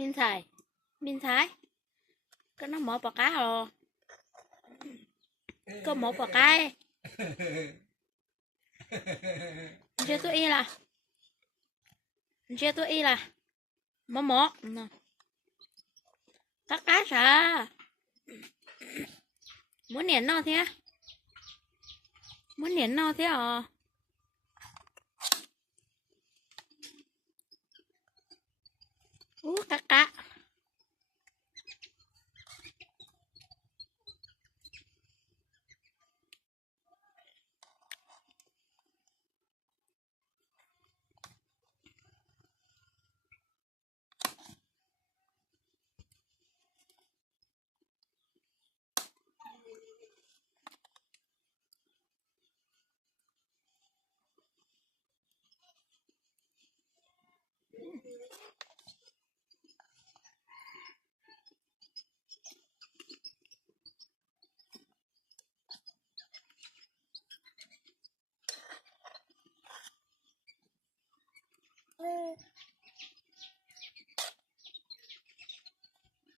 Min Thái, Min Thái, cái nó mở bọc cá rồi, có một bọc cá ấy, chưa tôi y là, mở một, các cá sao, muốn niệm nó thế, muốn niệm nó thế à, các cá.